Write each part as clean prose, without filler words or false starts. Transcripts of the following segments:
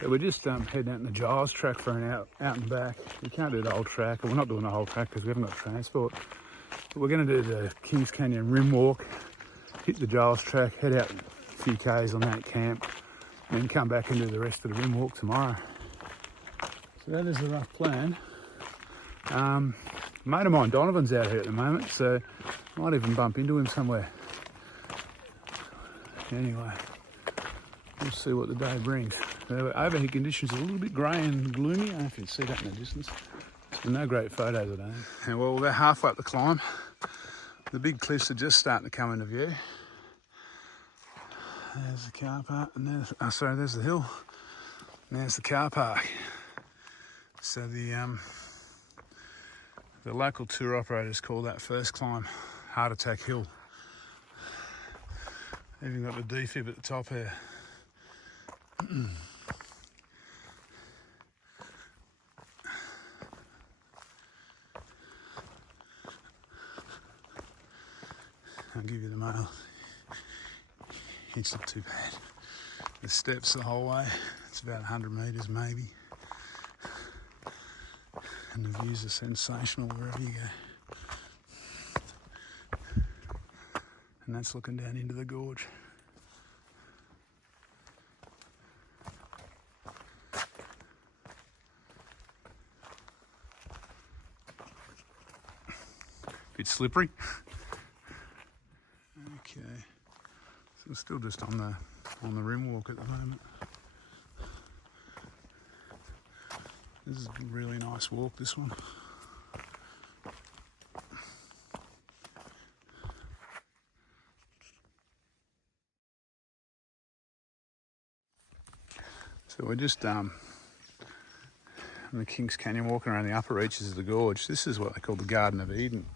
So we're just heading out in the Giles Track for an out and back. We can't do the whole track, or we're not doing the whole track because we haven't got transport. But we're going to do the Kings Canyon rim walk, hit the Giles Track, head out a few k's on that camp, and then come back and do the rest of the rim walk tomorrow. So that is the rough plan. A mate of mine, Donovan's out here at the moment, so I might even bump into him somewhere. Anyway, we'll see what the day brings. The overhead conditions are a little bit grey and gloomy. I don't know if you can see that in the distance. There's no great photos, I don't think. And well, we're halfway up the climb. The big cliffs are just starting to come into view. There's the car park, and there's the hill. And there's the car park. So the local tour operators call that first climb Heart Attack Hill. Even got the defib at the top here. I'll give you the mail. It's not too bad. The steps the whole way. It's about 100 metres maybe. And the views are sensational wherever you go. And that's looking down into the gorge. Bit slippery. Okay, so we're still just on the rim walk at the moment. This is a really nice walk, this one. So we're just on the Kings Canyon, walking around the upper reaches of the gorge. This is what they call the Garden of Eden.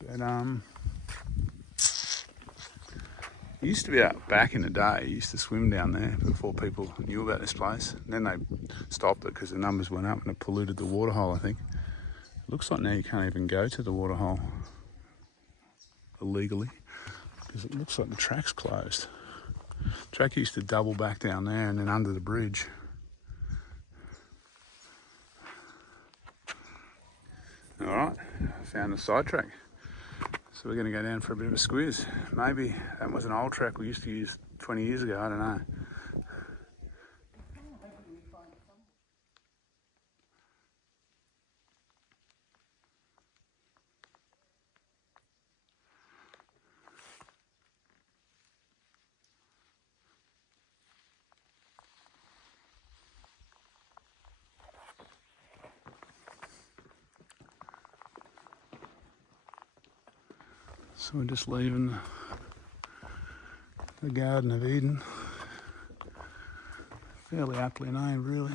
But it used to be out back in the day. You used to swim down there before people knew about this place. And then they stopped it because the numbers went up and it polluted the waterhole, I think. It looks like now you can't even go to the waterhole illegally because it looks like the track's closed. The track used to double back down there and then under the bridge. All right, found the side track. So we're going to go down for a bit of a squiz. Maybe that was an old track we used to use 20 years ago, I don't know. So we're just leaving the Garden of Eden. Fairly aptly named, really.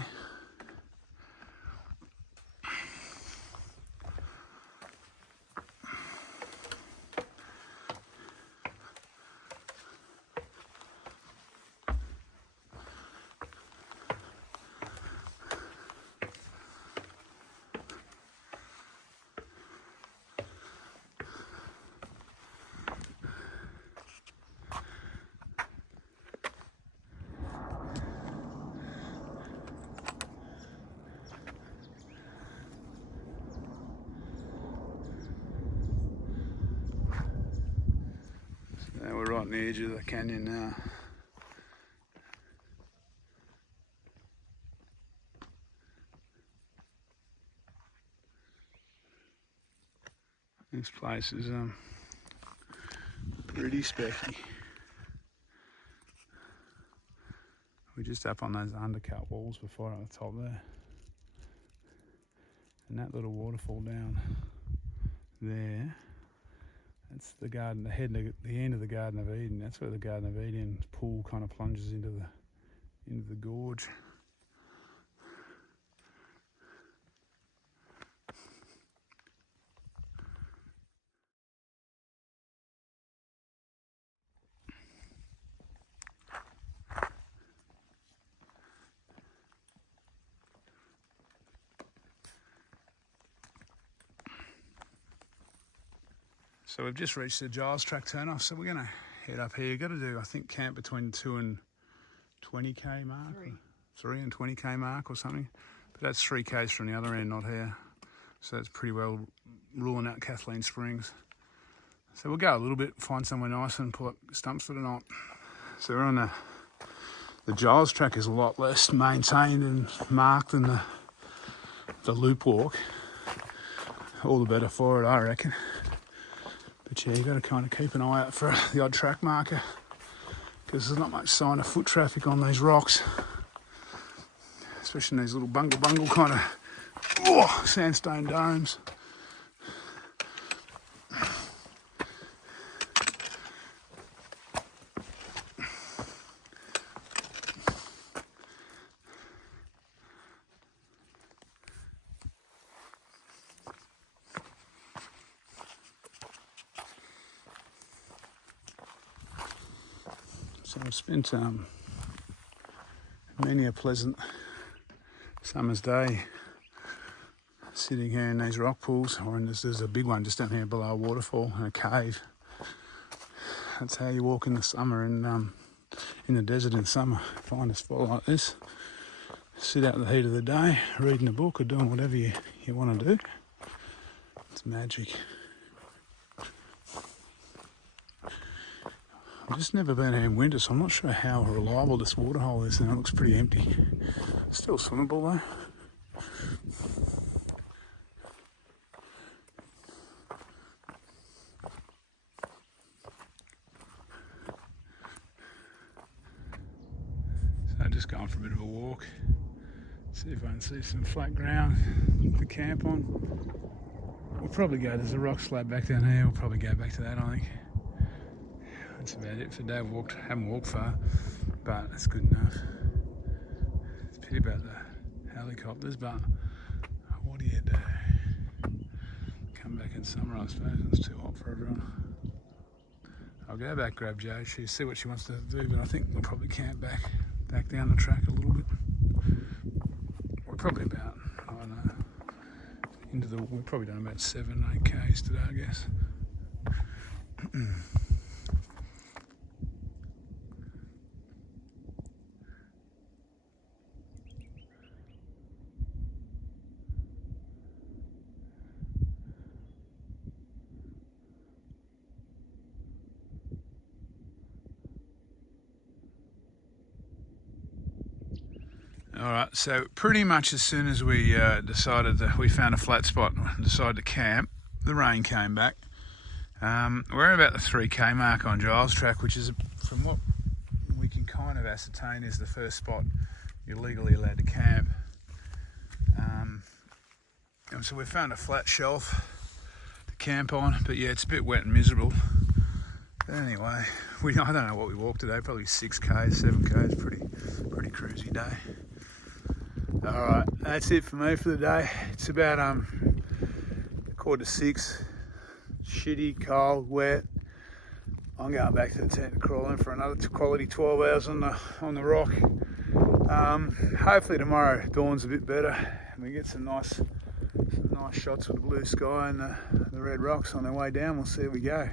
So we're right on the edge of the canyon now. This place is pretty specky. We're just up on those undercut walls before at the top there. And that little waterfall down there, that's the garden, the end of the Garden of Eden. That's where the Garden of Eden pool kind of plunges into the gorge. So we've just reached the Giles Track turn-off, so we're going to head up here. You've got to do, I think, camp between 2 and 20k mark. 3 and 20k mark or something. But that's 3k's from the other end, not here. So that's pretty well ruling out Kathleen Springs. So we'll go a little bit, find somewhere nice and pull up stumps for the night. So we're on the Giles Track is a lot less maintained and marked than the loop walk. All the better for it, I reckon. But yeah, you got to kind of keep an eye out for the odd track marker, because there's not much sign of foot traffic on these rocks, especially in these little bungle kind of sandstone domes. So I've spent many a pleasant summer's day sitting here in these rock pools, or there's a big one just down here below a waterfall in a cave. That's how you walk in the summer and in the desert in summer. Find a spot like this, sit out in the heat of the day, reading a book or doing whatever you want to do. It's magic. I've just never been here in winter, so I'm not sure how reliable this waterhole is, and it looks pretty empty. Still swimmable though. So just going for a bit of a walk, see if I can see some flat ground to camp on. We'll probably go, there's a rock slab back down here, we'll probably go back to that, I think. That's about it for today. Haven't walked far, but it's good enough. It's a pity about the helicopters, but what do you do? Come back in summer, I suppose. It's too hot for everyone. I'll go back, grab Jo. She'll see what she wants to do, but I think we'll probably camp back down the track a little bit. We're probably about, I don't know, we've probably done about 7-8 k's today, I guess. Alright, so pretty much as soon as we decided that we found a flat spot and decided to camp, the rain came back. We're at about the 3k mark on Giles Track, which is, from what we can kind of ascertain, is the first spot you're legally allowed to camp. And so we found a flat shelf to camp on, but yeah, it's a bit wet and miserable. But anyway, I don't know what we walked today, probably 6k's, 7k's, pretty cruisy day. Alright, that's it for me for the day. It's about 5:45, shitty, cold, wet. I'm going back to the tent to crawl in for another quality 12 hours on the rock. Hopefully tomorrow dawn's a bit better and we get some nice shots of the blue sky and the red rocks on their way down. We'll see how we go.